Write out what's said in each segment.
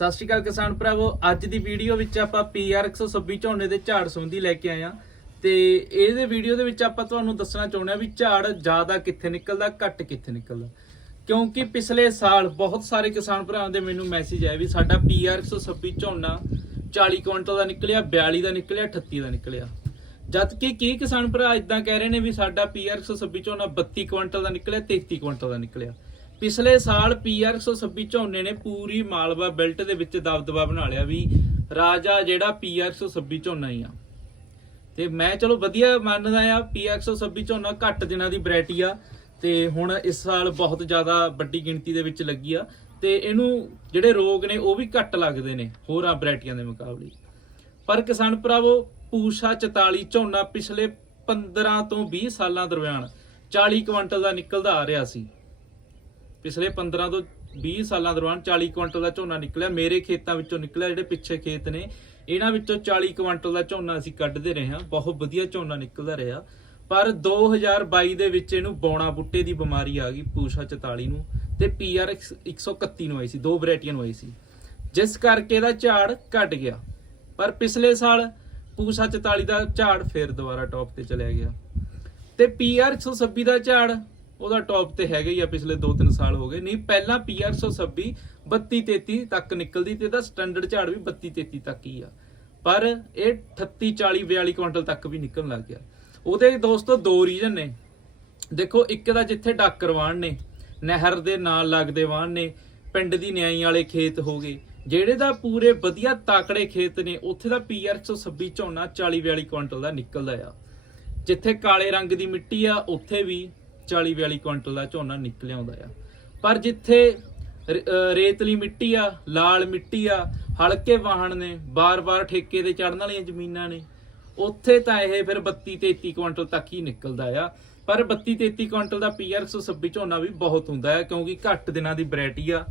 ਸਤਿ ਸ਼੍ਰੀ ਅਕਾਲ ਕਿਸਾਨ ਭਰਾਵੋ, ਅੱਜ ਦੀ ਵੀਡੀਓ ਵਿੱਚ ਆਪਾਂ PR 126 ਝੋਨੇ ਦੇ ਝਾੜ ਸੰਬੰਧੀ ਲੈ ਕੇ ਆਏ ਆ ਤੇ ਇਹਦੇ ਵੀਡੀਓ ਦੇ ਵਿੱਚ ਆਪਾਂ ਤੁਹਾਨੂੰ ਦੱਸਣਾ ਚਾਹੁੰਦੇ ਆ ਵੀ ਝਾੜ ਜ਼ਿਆਦਾ ਕਿੱਥੇ ਨਿਕਲਦਾ, ਘੱਟ ਕਿੱਥੇ ਨਿਕਲਦਾ। ਕਿਉਂਕਿ ਪਿਛਲੇ ਸਾਲ ਬਹੁਤ ਸਾਰੇ ਕਿਸਾਨ ਭਰਾਵਾਂ ਦੇ ਮੈਨੂੰ ਮੈਸੇਜ ਆਇਆ ਵੀ ਸਾਡਾ PR 126 ਝੋਨਾ 40 ਕੁਇੰਟਲ ਦਾ ਨਿਕਲਿਆ 42 ਦਾ ਨਿਕਲਿਆ 38 ਦਾ ਨਿਕਲਿਆ। ਜਦ ਕਿ ਕੀ ਕਿਸਾਨ ਭਰਾ ਇਦਾਂ ਕਹਿ ਰਹੇ ਨੇ ਵੀ ਸਾਡਾ PR 126 ਝੋਨਾ 32 ਕੁਇੰਟਲ ਦਾ ਨਿਕਲਿਆ 33 ਕੁਇੰਟਲ ਦਾ ਨਿਕਲਿਆ। ਪਿਛਲੇ ਸਾਲ PR 126 ਝੋਨੇ ਨੇ ਪੂਰੀ ਮਾਲਵਾ ਬੈਲਟ ਦੇ ਵਿੱਚ ਦਬਦਬਾ ਬਣਾ ਲਿਆ ਵੀ ਰਾਜਾ ਜਿਹੜਾ PR 126 ਝੋਨਾ ਹੀ ਆ। ਤੇ ਮੈਂ ਚਲੋ ਵਧੀਆ ਮੰਨਦਾ ਆ PR 126 ਝੋਨਾ ਘੱਟ ਦਿਨਾਂ ਦੀ ਵੈਰਾਈਟੀ ਆ ਤੇ ਹੁਣ ਇਸ ਸਾਲ ਬਹੁਤ ਜ਼ਿਆਦਾ ਵੱਡੀ ਗਿਣਤੀ ਦੇ ਵਿੱਚ ਲੱਗੀ ਆ ਤੇ ਇਹਨੂੰ ਜਿਹੜੇ ਰੋਗ ਨੇ ਉਹ ਵੀ ਘੱਟ ਲੱਗਦੇ ਨੇ ਹੋਰਾਂ ਵੈਰਾਈਟੀਆਂ ਦੇ ਮੁਕਾਬਲੇ। ਪਰ ਕਿਸਾਨ ਭਰਾਵੋ, ਪੂਸ਼ਾ 44 ਝੋਨਾ ਪਿਛਲੇ 15 ਤੋਂ 20 ਸਾਲਾਂ ਦਰਮਿਆਨ 40 ਕੁਇੰਟਲ ਦਾ ਨਿਕਲਦਾ ਆ ਰਿਹਾ ਸੀ। ਪਿਛਲੇ 15 ਤੋਂ 20 ਸਾਲਾਂ ਦੌਰਾਨ 40 ਕੁਇੰਟਲ ਦਾ ਝੋਨਾ ਨਿਕਲਿਆ। ਮੇਰੇ ਖੇਤਾਂ ਵਿੱਚੋਂ ਨਿਕਲਿਆ, ਜਿਹੜੇ ਪਿੱਛੇ ਖੇਤ ਨੇ, ਇਹਨਾਂ ਵਿੱਚੋਂ 40 ਕੁਇੰਟਲ ਦਾ ਝੋਨਾ ਅਸੀਂ ਕੱਢਦੇ ਰਹੇ ਹਾਂ। ਬਹੁਤ ਵਧੀਆ ਝੋਨਾ ਨਿਕਲਦਾ ਰਿਹਾ। ਪਰ 2022 ਦੇ ਵਿੱਚ ਇਹਨੂੰ ਬੌਣਾ ਬੁੱਟੇ ਦੀ ਬਿਮਾਰੀ ਆ ਗਈ ਪੂਸ਼ਾ 44 ਨੂੰ ਤੇ ਪੀਆਰ 131 ਨੂੰ ਆਈ ਸੀ, ਦੋ ਵੈਰਾਈਟੀਆਂ ਨੂੰ ਆਈ ਸੀ। ਜਿਸ ਕਰਕੇ ਇਹਦਾ ਝਾੜ ਘਟ ਗਿਆ। ਪਰ ਪਿਛਲੇ ਸਾਲ ਪੂਸ਼ਾ 44 ਦਾ ਝਾੜ ਫੇਰ ਦੁਬਾਰਾ ਟੌਪ ਤੇ ਚਲਿਆ ਗਿਆ। ਤੇ ਪੀਆਰ 126 ਦਾ ਝਾੜ ਉਹਦਾ ਟੌਪ ਤੇ ਹੈਗਾ ਹੀ ਆ ਪਿਛਲੇ 2-3 ਸਾਲ ਹੋ ਗਏ। ਨਹੀਂ, ਪਹਿਲਾਂ ਪੀਆਰ 126 32 33 ਤੱਕ ਨਿਕਲਦੀ ਤੇ ਇਹਦਾ ਸਟੈਂਡਰਡ ਝਾੜ ਵੀ 32 33 ਤੱਕ ਹੀ ਆ। ਪਰ ਇਹ 38 40 42 ਕੁਇੰਟਲ ਤੱਕ ਵੀ ਨਿਕਲਣ ਲੱਗ ਗਿਆ। ਉਹਦੇ ਦੋਸਤੋ ਦੋ ਰੀਜਨ ਨੇ। ਦੇਖੋ, ਇੱਕ ਦਾ ਜਿੱਥੇ ਡਾਕਰ ਵਾਣ ਨੇ, ਨਹਿਰ ਦੇ ਨਾਲ ਲੱਗਦੇ ਵਾਣ ਨੇ, ਪਿੰਡ ਦੀ ਨਿਆਈ ਵਾਲੇ ਖੇਤ ਹੋ ਗਏ। ਜਿਹੜੇ ਦਾ ਪੂਰੇ ਵਧੀਆ ਤਾਕੜੇ ਖੇਤ ਨੇ, ਉੱਥੇ ਦਾ ਪੀਆਰ 126 ਝੋਨਾ 40 42 ਕੁਇੰਟਲ ਦਾ ਨਿਕਲਦਾ ਆ। ਜਿੱਥੇ ਕਾਲੇ ਰੰਗ ਦੀ ਮਿੱਟੀ ਆ, ਉੱਥੇ ਵੀ 40 42 ਕੁਇੰਟਲ ਦਾ ਝੋਨਾ ਨਿਕਲ ਆਉਂਦਾ ਆ। ਪਰ ਜਿੱਥੇ ਰ- ਰੇਤਲੀ ਮਿੱਟੀ ਆ, ਲਾਲ ਮਿੱਟੀ ਆ, ਹਲਕੇ ਵਾਹਣ ਨੇ, ਬਾਰ-ਬਾਰ ਠੇਕੇ ਤੇ ਚੜਨ ਵਾਲੀਆਂ ਜ਼ਮੀਨਾਂ ਨੇ, ਉੱਥੇ ਤਾਂ ਇਹ ਫਿਰ 32 33 ਕੁਇੰਟਲ ਤੱਕ ਹੀ ਨਿਕਲਦਾ ਆ। ਪਰ 32 33 ਕੁਇੰਟਲ ਦਾ ਪੀਆਰ 126 ਝੋਨਾ ਵੀ ਬਹੁਤ ਹੁੰਦਾ ਹੈ ਕਿਉਂਕਿ ਘੱਟ ਦਿਨਾਂ ਦੀ ਵੈਰਾਈਟੀ ਆ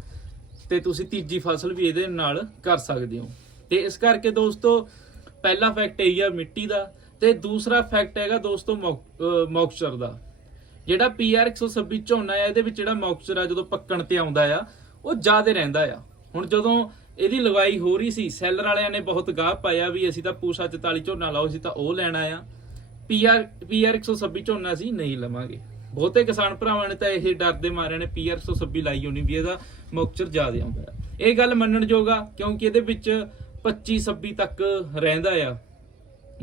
ਤੇ ਤੁਸੀਂ ਤੀਜੀ ਫਸਲ ਵੀ ਇਹਦੇ ਨਾਲ ਕਰ ਸਕਦੇ ਹੋ। ਤੇ ਇਸ ਕਰਕੇ ਦੋਸਤੋ, ਪਹਿਲਾ ਫੈਕਟ ਇਹ ਆ ਮਿੱਟੀ ਦਾ ਤੇ ਦੂਸਰਾ ਫੈਕਟ ਹੈਗਾ ਦੋਸਤੋ ਮੌਕਸਚਰ ਦਾ। ਜਿਹੜਾ ਪੀਆਰ 126 ਝੋਨਾ ਆ, ਇਹਦੇ ਵਿੱਚ ਜਿਹੜਾ ਮੌਕਚਰ ਆ, ਜਦੋਂ ਪੱਕਣ ਤੇ ਆਉਂਦਾ ਆ, ਉਹ ਜ਼ਿਆਦਾ ਰਹਿੰਦਾ ਆ। ਹੁਣ ਜਦੋਂ ਇਹਦੀ ਲਗਾਈ ਹੋ ਰਹੀ ਸੀ, ਸੈਲਰ ਵਾਲਿਆਂ ਨੇ ਬਹੁਤ ਗਾਹ ਪਾਇਆ ਵੀ ਅਸੀਂ ਤਾਂ ਪੂਸਾ 44 ਝੋਨਾ ਲਾਓ ਸੀ ਤਾਂ ਉਹ ਲੈਣਾ ਆ। ਪੀਆਰ ਪੀਆਰ 126 ਝੋਨਾ ਸੀ, ਨਹੀਂ ਲਵਾਂਗੇ। ਬਹੁਤੇ ਕਿਸਾਨ ਭਰਾਵਾਂ ਨੇ ਤਾਂ ਇਹ ਡਰਦੇ ਮਾਰਿਆਂ ਨੇ ਪੀਆਰ 126 ਲਾਈ ਹੋਣੀ ਵੀ ਇਹਦਾ ਮੌਕਚਰ ਜ਼ਿਆਦਾ ਆਉਂਦਾ ਇਹ ਗੱਲ ਮੰਨਣਯੋਗ ਆ, ਕਿਉਂਕਿ ਇਹਦੇ ਵਿੱਚ 25 26 ਤੱਕ ਰਹਿੰਦਾ ਆ।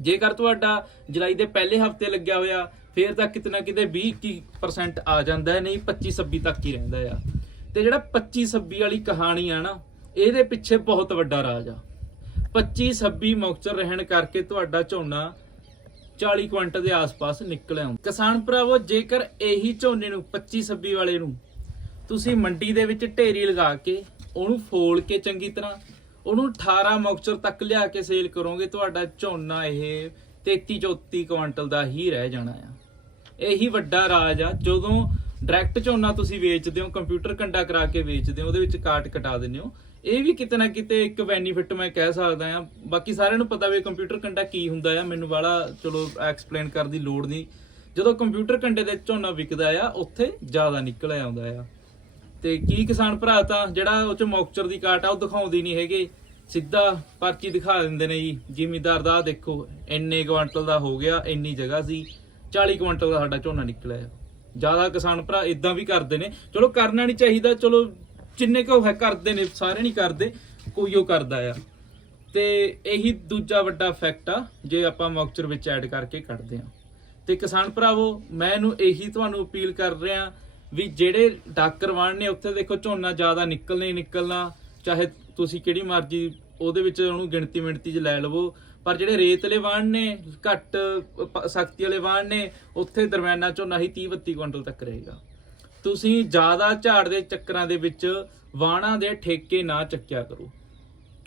ਜੇਕਰ ਤੁਹਾਡਾ ਜੁਲਾਈ ਦੇ ਪਹਿਲੇ ਹਫ਼ਤੇ ਲੱਗਿਆ ਹੋਇਆ ਫੇਰ ਤਾਂ ਕਿਤਨਾ ਕਿਤੇ 20% ਆ ਜਾਂਦਾ ਹੈ, ਨਹੀਂ 25 26 ਤੱਕ ਹੀ ਰਹਿੰਦਾ ਆ। ਤੇ ਜਿਹੜਾ 25 26 ਵਾਲੀ ਕਹਾਣੀ ਆ ਨਾ, ਇਹਦੇ ਪਿੱਛੇ ਬਹੁਤ ਵੱਡਾ ਰਾਜ ਆ। 25 26 ਮੌਕਚਰ ਰਹਿਣ ਕਰਕੇ ਤੁਹਾਡਾ ਝੋਨਾ 40 ਕੁਇੰਟਲ ਦੇ ਆਸ-ਪਾਸ ਨਿਕਲ ਆਉਂਦਾ। ਕਿਸਾਨ ਭਰਾਵੋ, ਜੇਕਰ ਇਹੀ ਝੋਨੇ ਨੂੰ 25 26 ਵਾਲੇ ਨੂੰ ਤੁਸੀਂ ਮੰਡੀ ਦੇ ਵਿੱਚ ਢੇਰੀ ਲਗਾ ਕੇ ਉਹਨੂੰ ਫੋਲ ਕੇ ਚੰਗੀ ਤਰ੍ਹਾਂ, ਉਹਨੂੰ 18 ਮੌਕਚਰ ਤੱਕ ਲਿਆ ਕੇ ਸੇਲ ਕਰੋਗੇ, ਤੁਹਾਡਾ ਝੋਨਾ ਇਹ 33 34 ਕੁਇੰਟਲ ਦਾ ਹੀ ਰਹਿ ਜਾਣਾ ਆ। ਇਹੀ ਵੱਡਾ ਰਾਜ ਆ। ਜਦੋਂ ਡਾਇਰੈਕਟ ਝੋਨਾ ਤੁਸੀਂ ਵੇਚਦੇ ਹੋ ਕੰਪਿਊਟਰ ਕੰਡਾ ਕਰਾ ਕੇ ਵੇਚਦੇ ਹੋ, ਉਹਦੇ ਵਿੱਚ ਕਾਟ ਕਟਾ ਦਿੰਦੇ ਹੋ। ਇਹ ਵੀ ਕਿਤੇ ਨਾ ਕਿਤੇ ਇੱਕ ਬੈਨੀਫਿਟ ਮੈਂ ਕਹਿ ਸਕਦਾ ਆ ਬਾਕੀ ਸਾਰਿਆਂ ਨੂੰ ਪਤਾ ਵੀ ਕੰਪਿਊਟਰ ਕੰਡਾ ਕੀ ਹੁੰਦਾ ਆ। ਮੈਨੂੰ ਵਾਲਾ ਚਲੋ ਐਕਸਪਲੇਨ ਕਰਨ ਦੀ ਲੋੜ ਨਹੀਂ। ਜਦੋਂ ਕੰਪਿਊਟਰ ਕੰਡੇ ਦੇ ਝੋਨਾ ਵਿਕਦਾ ਆ, ਉੱਥੇ ਜ਼ਿਆਦਾ ਨਿਕਲ ਆਉਂਦਾ ਆ। ਤੇ ਕੀ ਕਿਸਾਨ ਭਰਾ ਤਾਂ ਜਿਹੜਾ ਉਹ ਚ ਮੌਕਚਰ ਦੀ ਕਾਟ ਆ, ਉਹ ਦਿਖਾਉਂਦੀ ਨਹੀਂ ਹੈਗੇ। ਸਿੱਧਾ ਪਰਚੀ ਦਿਖਾ ਦਿੰਦੇ ਨੇ ਜੀ। ਜ਼ਿਮੀਦਾਰ ਦਾ ਦੇਖੋ, ਇੰਨੇ ਕੁਆਂਟਲ ਦਾ ਹੋ ਗਿਆ, ਇੰਨੀ ਜਗ੍ਹਾ ਸੀ। 40 ਕੁਇੰਟਲ ਦਾ ਸਾਡਾ ਝੋਨਾ ਨਿਕਲਿਆ ਜ਼ਿਆਦਾ ਕਿਸਾਨ ਭਰਾ ਇਦਾਂ ਵੀ ਕਰਦੇ ਨੇ। ਚਲੋ ਕਰਨਾ ਨਹੀਂ ਚਾਹੀਦਾ, ਚਲੋ ਜਿੰਨੇ ਕੋ ਹੈ, ਕਰਦੇ ਨੇ, ਸਾਰੇ ਨਹੀਂ ਕਰਦੇ, ਕੋਈ ਉਹ ਕਰਦਾ ਆ। ਤੇ ਇਹੀ ਦੂਜਾ ਵੱਡਾ ਫੈਕਟ ਆ, ਜੇ ਆਪਾਂ ਮੌਕਚਰ ਵਿੱਚ ਐਡ ਕਰਕੇ ਕੱਢਦੇ ਆ ਤੇ ਕਿਸਾਨ ਭਰਾਵੋ, ਮੈਂ ਇਹਨੂੰ ਇਹੀ ਤੁਹਾਨੂੰ ਅਪੀਲ ਕਰ ਰਿਹਾ ਵੀ ਜਿਹੜੇ ਡਾਕਰ ਨੇ, ਉੱਥੇ ਦੇਖੋ ਝੋਨਾ ਜ਼ਿਆਦਾ ਨਿਕਲਣਾ ਹੀ ਨਿਕਲਣਾ। ਚਾਹੇ ਤੁਸੀਂ ਕਿਹੜੀ ਮਰਜ਼ੀ ਉਹਦੇ ਵਿੱਚ ਉਹਨੂੰ ਗਿਣਤੀ ਮਿਣਤੀ 'ਚ ਲੈ ਲਵੋ। ਪਰ ਜਿਹੜੇ ਰੇਤਲੇ ਵਾਣ ਨੇ, ਘੱਟ ਸਖਤੀ ਵਾਲੇ ਵਾਣ ਨੇ, ਉੱਥੇ ਦਰਮਿਆਨਾ ਝੋਨਾ ਹੀ 30 32 ਕੁਇੰਟਲ ਤੱਕ ਰਹੇਗਾ। ਤੁਸੀਂ ਜ਼ਿਆਦਾ ਝਾੜ ਦੇ ਚੱਕਰਾਂ ਦੇ ਵਿੱਚ ਵਾਣਾ ਦੇ ਠੇਕੇ ਨਾ ਚੱਕਿਆ ਕਰੋ।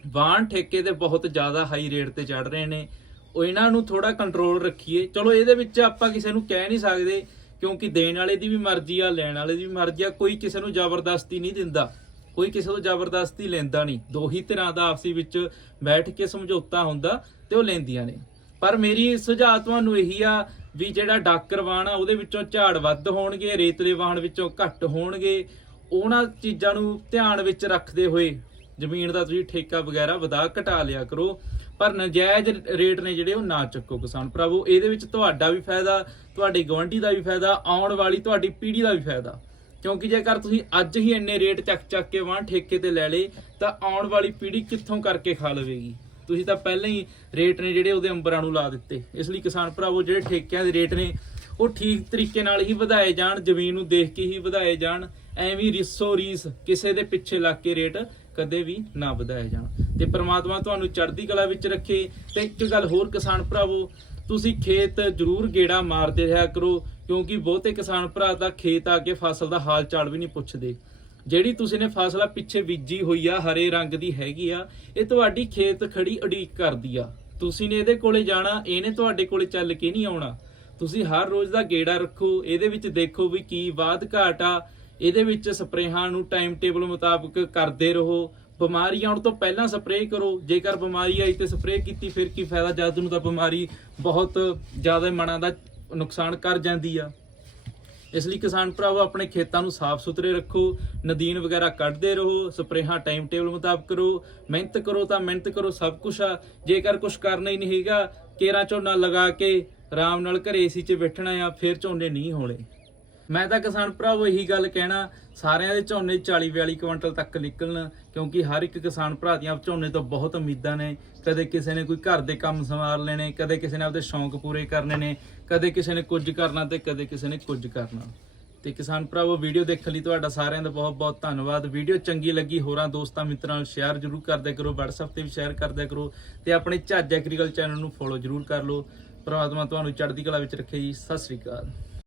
ਵਾਣ ਠੇਕੇ ਤੇ ਬਹੁਤ ਜ਼ਿਆਦਾ ਹਾਈ ਰੇਟ ਤੇ ਚੜ ਰਹੇ ਨੇ। ਉਹ ਇਹਨਾਂ ਨੂੰ ਥੋੜਾ ਕੰਟਰੋਲ ਰੱਖੀਏ। ਚਲੋ, ਇਹਦੇ ਵਿੱਚ ਆਪਾਂ ਕਿਸੇ ਨੂੰ ਕਹਿ ਨਹੀਂ ਸਕਦੇ, ਕਿਉਂਕਿ ਦੇਣ ਵਾਲੇ ਦੀ ਵੀ ਮਰਜ਼ੀ ਆ, ਲੈਣ ਵਾਲੇ ਦੀ ਵੀ ਮਰਜ਼ੀ ਆ, ਕੋਈ ਕਿਸੇ ਨੂੰ ਜ਼ਬਰਦਸਤੀ ਨਹੀਂ ਦਿੰਦਾ। ਕੋਈ ਕਿਸੇ ਤੋਂ ਜ਼ਬਰਦਸਤੀ ਲੈਂਦਾ ਨਹੀਂ। ਦੋ ਹੀ ਤਰ੍ਹਾਂ ਦਾ ਆਪਸੀ ਵਿੱਚ ਬੈਠ ਕੇ ਸਮਝੌਤਾ ਹੁੰਦਾ ਤੇ ਉਹ ਲੈਂਦੀਆਂ ਨੇ। ਪਰ ਮੇਰੀ ਸੁਝਾਅ ਤੁਹਾਨੂੰ ਇਹੀ ਆ ਵੀ ਜਿਹੜਾ ਡਾਕਰ ਵਾਣ ਆ, ਉਹਦੇ ਵਿੱਚੋਂ ਝਾੜ ਵੱਧ ਹੋਣਗੇ, ਰੇਤਲੇ ਵਾਹਣ ਵਿੱਚੋਂ ਘੱਟ ਹੋਣਗੇ। ਉਹਨਾਂ ਚੀਜ਼ਾਂ ਨੂੰ ਧਿਆਨ ਵਿੱਚ ਰੱਖਦੇ ਹੋਏ ਜ਼ਮੀਨ ਦਾ ਤੁਸੀਂ ਠੇਕਾ ਵਗੈਰਾ ਵਧਾ ਘਟਾ ਲਿਆ ਕਰੋ। ਪਰ ਨਜਾਇਜ਼ ਰੇਟ ਨੇ ਜਿਹੜੇ ਉਹ ਨਾ ਚੱਕੋ ਕਿਸਾਨ ਭਰਾਵੋ। ਇਹਦੇ ਵਿੱਚ ਤੁਹਾਡਾ ਵੀ ਫਾਇਦਾ, ਤੁਹਾਡੇ ਗਵੰਡੀ ਦਾ ਵੀ ਫਾਇਦਾ, ਆਉਣ ਵਾਲੀ ਤੁਹਾਡੀ ਪੀੜ੍ਹੀ ਦਾ ਵੀ ਫਾਇਦਾ। ਕਿਉਂਕਿ ਜੇਕਰ ਤੁਸੀਂ ਅੱਜ ਹੀ ਇੰਨੇ ਰੇਟ ਚੱਕ ਚੱਕ ਕੇ ਵਾਂ ਠੇਕੇ ਤੇ ਲੈ ਲਏ, ਤਾਂ ਆਉਣ ਵਾਲੀ ਪੀੜ੍ਹੀ ਕਿੱਥੋਂ ਕਰਕੇ ਖਾ ਲਵੇਗੀ? ਤੁਸੀਂ ਤਾਂ ਪਹਿਲਾਂ ਹੀ ਰੇਟ ਨੇ ਜਿਹੜੇ ਉਹਦੇ ਅੰਬਰਾਂ ਨੂੰ ਲਾ ਦਿੱਤੇ। ਇਸ ਲਈ ਕਿਸਾਨ ਭਰਾਵੋ, ਜਿਹੜੇ ਠੇਕਿਆਂ ਦੇ ਰੇਟ ਨੇ, ਉਹ ਠੀਕ ਤਰੀਕੇ ਨਾਲ ਹੀ ਵਧਾਏ ਜਾਣ, ਜ਼ਮੀਨ ਨੂੰ ਦੇਖ ਕੇ ਹੀ ਵਧਾਏ ਜਾਣ। ਐਵੇਂ ਰਿਸੋ ਰੀਸ ਕਿਸੇ ਦੇ ਪਿੱਛੇ ਲੱਗ ਕੇ ਰੇਟ ਕਦੇ ਵੀ ਨਾ ਵਧਾਏ ਜਾਣ। ਤੇ ਪ੍ਰਮਾਤਮਾ ਤੁਹਾਨੂੰ ਚੜ੍ਹਦੀ ਕਲਾ ਵਿੱਚ ਰੱਖੇ। ਤੇ ਇੱਕ ਗੱਲ ਹੋਰ ਕਿਸਾਨ ਭਰਾਵੋ, ਤੁਸੀਂ ਖੇਤ ਜ਼ਰੂਰ ਗੇੜਾ ਮਾਰਦੇ ਰਿਹਾ ਕਰੋ। ਕਿਉਂਕਿ ਬਹੁਤੇ ਕਿਸਾਨ ਭਰਾ ਦਾ ਖੇਤ ਆ ਕੇ ਫਸਲ ਦਾ ਹਾਲ ਚਾਲ ਵੀ ਨਹੀਂ ਪੁੱਛਦੇ। ਜਿਹੜੀ ਤੁਸੀਂ ਨੇ ਫਸਲ ਆ ਪਿੱਛੇ ਬੀਜੀ ਹੋਈ ਆ, ਹਰੇ ਰੰਗ ਦੀ ਹੈਗੀ ਆ, ਇਹ ਤੁਹਾਡੀ ਖੇਤ ਖੜੀ ਉਡੀਕ ਕਰਦੀ ਆ। ਤੁਸੀਂ ਨੇ ਇਹਦੇ ਕੋਲੇ ਜਾਣਾ, ਇਹਨੇ ਤੁਹਾਡੇ ਕੋਲੇ ਚੱਲ ਕੇ ਨਹੀਂ ਆਉਣਾ। ਤੁਸੀਂ ਹਰ ਰੋਜ਼ ਦਾ ਗੇੜਾ ਰੱਖੋ, ਇਹਦੇ ਵਿੱਚ ਦੇਖੋ ਵੀ ਕੀ ਬਾਤ ਘਾਟ ਆ। ਇਹਦੇ ਵਿੱਚ ਸਪਰੇਹਾਂ ਨੂੰ ਟਾਈਮ ਟੇਬਲ ਮੁਤਾਬਕ ਕਰਦੇ ਰਹੋ। ਬਿਮਾਰੀ ਆਉਣ ਤੋਂ ਪਹਿਲਾਂ ਸਪਰੇਅ ਕਰੋ। ਜੇਕਰ ਬਿਮਾਰੀ ਆਈ ਤੇ ਸਪਰੇਅ ਕੀਤੀ, ਫਿਰ ਕੀ ਫਾਇਦਾ? ਜਦ ਨੂੰ ਤਾਂ ਬਿਮਾਰੀ ਬਹੁਤ ਜ਼ਿਆਦਾ ਮਨਾਂ ਦਾ ਨੁਕਸਾਨ ਕਰ ਜਾਂਦੀ ਆ। ਇਸ ਲਈ ਕਿਸਾਨ ਭਰਾਵੋ, ਆਪਣੇ ਖੇਤਾਂ ਨੂੰ ਸਾਫ਼ ਸੁਥਰੇ ਰੱਖੋ, ਨਦੀਨ ਵਗੈਰਾ ਕੱਢਦੇ ਰਹੋ, ਸਪਰੇਹਾਂ ਟਾਈਮ ਟੇਬਲ ਮੁਤਾਬਕ ਕਰੋ, ਮਿਹਨਤ ਕਰੋ ਤਾਂ ਮਿਹਨਤ ਕਰੋ, ਸਭ ਕੁਝ ਆ। ਜੇਕਰ ਕੁਝ ਕਰਨਾ ਹੀ ਨਹੀਂ ਹੈਗਾ, ਕੇਰਾ ਝੋਨਾ ਲਗਾ ਕੇ ਆਰਾਮ ਨਾਲ ਘਰੇ ਏਸੀ 'ਚ ਬੈਠਣਾ ਆ, ਫਿਰ ਝੋਨੇ ਨਹੀਂ ਹੋਣੇ। ਮੈਂ ਤਾਂ ਕਿਸਾਨ ਭਰਾਵੋ ਇਹੀ ਗੱਲ ਕਹਿਣਾ, ਸਾਰਿਆਂ ਦੇ ਝੋਨੇ 40 42 ਕੁਇੰਟਲ ਤੱਕ ਨਿਕਲਣ, ਕਿਉਂਕਿ ਹਰ ਇੱਕ ਕਿਸਾਨ ਭਰਾ ਦੀਆਂ ਝੋਨੇ ਤੋਂ ਬਹੁਤ ਉਮੀਦਾਂ ਨੇ। ਕਦੇ ਕਿਸੇ ਨੇ ਕੋਈ ਘਰ ਦੇ ਕੰਮ ਸੰਭਾਲ ਲੈਣੇ, ਕਦੇ ਕਿਸੇ ਨੇ ਆਪਦੇ ਸ਼ੌਂਕ ਪੂਰੇ ਕਰਨੇ ਨੇ, ਕਦੇ ਕਿਸੇ ਨੇ ਕੁਝ ਕਰਨਾ ਤੇ ਕਦੇ ਕਿਸੇ ਨੇ ਕੁਝ ਕਰਨਾ। ਤੇ ਕਿਸਾਨ ਭਰਾਵੋ, ਵੀਡੀਓ ਦੇਖਣ ਲਈ ਤੁਹਾਡਾ ਸਾਰਿਆਂ ਦਾ ਬਹੁਤ ਬਹੁਤ ਧੰਨਵਾਦ। ਵੀਡੀਓ ਚੰਗੀ ਲੱਗੀ, ਹੋਰਾਂ ਦੋਸਤਾਂ ਮਿੱਤਰਾਂ ਨਾਲ ਸ਼ੇਅਰ ਜਰੂਰ ਕਰਦਿਆ ਕਰੋ, WhatsApp ਤੇ ਵੀ ਸ਼ੇਅਰ ਕਰਦਿਆ ਕਰੋ ਤੇ ਆਪਣੇ ਝੱਜ ਐਗਰੀਕਲਚਰ ਚੈਨਲ ਨੂੰ ਫੋਲੋ ਜਰੂਰ ਕਰ ਲਓ। ਪ੍ਰਮਾਤਮਾ ਤੁਹਾਨੂੰ ਚੜ੍ਹਦੀ ਕਲਾ ਵਿੱਚ ਰੱਖੇ ਜੀ। ਸਤਿ ਸ੍ਰੀ ਅਕਾਲ।